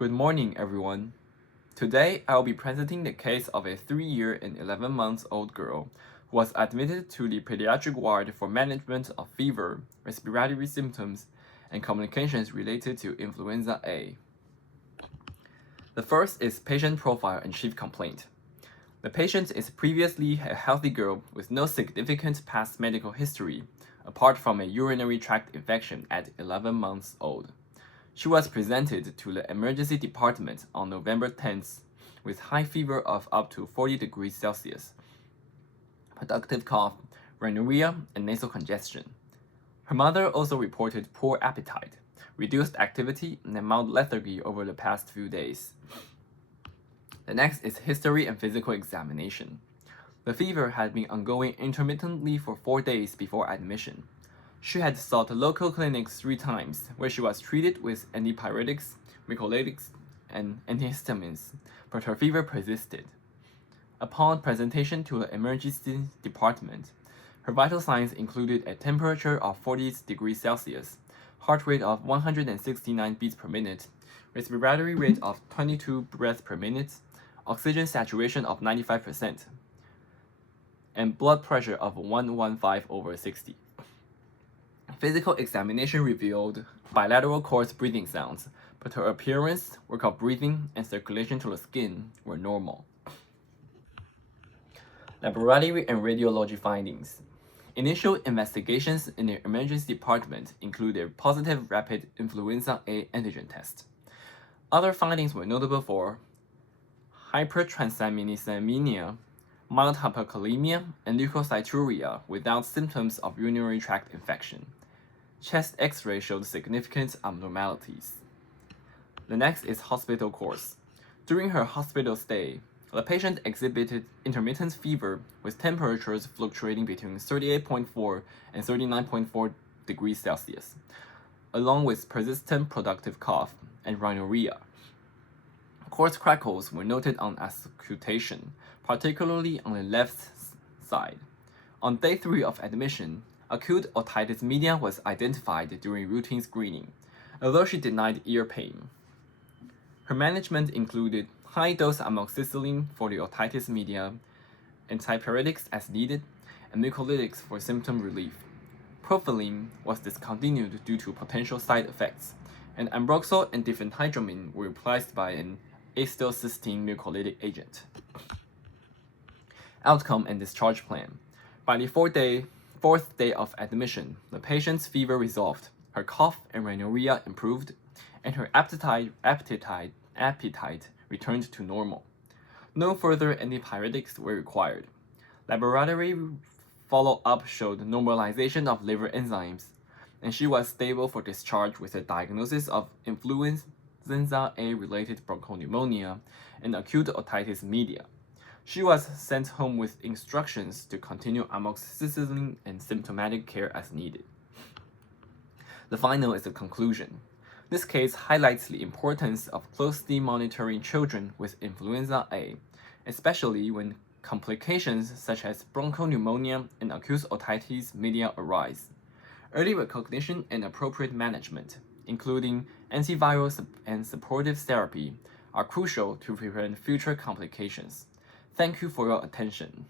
Good morning, everyone. Today, I will be presenting the case of a 3-year and 11-month-old girl who was admitted to the pediatric ward for management of fever, respiratory symptoms, and complications related to influenza A. The first is patient profile and chief complaint. The patient is previously a healthy girl with no significant past medical history, apart from a urinary tract infection at 11 months old. She was presented to the emergency department on November 10th with high fever of up to 40 degrees Celsius, productive cough, rhinorrhea, and nasal congestion. Her mother also reported poor appetite, reduced activity, and mild lethargy over the past few days. The next is history and physical examination. The fever had been ongoing intermittently for 4 days before admission. She had sought local clinics 3 times, where she was treated with antipyretics, mucolytics, and antihistamines, but her fever persisted. Upon presentation to the emergency department, her vital signs included a temperature of 40 degrees Celsius, heart rate of 169 beats per minute, respiratory rate of 22 breaths per minute, oxygen saturation of 95%, and blood pressure of 115/60. Physical examination revealed bilateral coarse breathing sounds, but her appearance, work of breathing, and circulation to the skin were normal. Laboratory and radiology findings. Initial investigations in the emergency department included a positive rapid influenza A antigen test. Other findings were notable for hypertransaminasemia, mild hypokalemia, and leukocyturia without symptoms of urinary tract infection. Chest X-ray showed significant abnormalities. The next is hospital course. During her hospital stay, the patient exhibited intermittent fever with temperatures fluctuating between 38.4 and 39.4 degrees Celsius, along with persistent productive cough and rhinorrhea. Coarse crackles were noted on auscultation, particularly on the left side. On day 3 of admission, acute otitis media was identified during routine screening, although she denied ear pain. Her management included high-dose amoxicillin for the otitis media, antipyretics as needed, and mucolytics for symptom relief. Profilin was discontinued due to potential side effects, and ambroxol and diphenhydramine were replaced by an acetylcysteine mucolytic agent. Outcome and discharge plan. By the fourth day of admission, the patient's fever resolved, her cough and rhinorrhea improved, and her appetite returned to normal. No further antipyretics were required. Laboratory follow-up showed normalization of liver enzymes, and she was stable for discharge with a diagnosis of influenza A-related bronchopneumonia and acute otitis media. She was sent home with instructions to continue amoxicillin and symptomatic care as needed. The final is the conclusion. This case highlights the importance of closely monitoring children with influenza A, especially when complications such as bronchopneumonia and acute otitis media arise. Early recognition and appropriate management, including antiviral and supportive therapy, are crucial to prevent future complications. Thank you for your attention.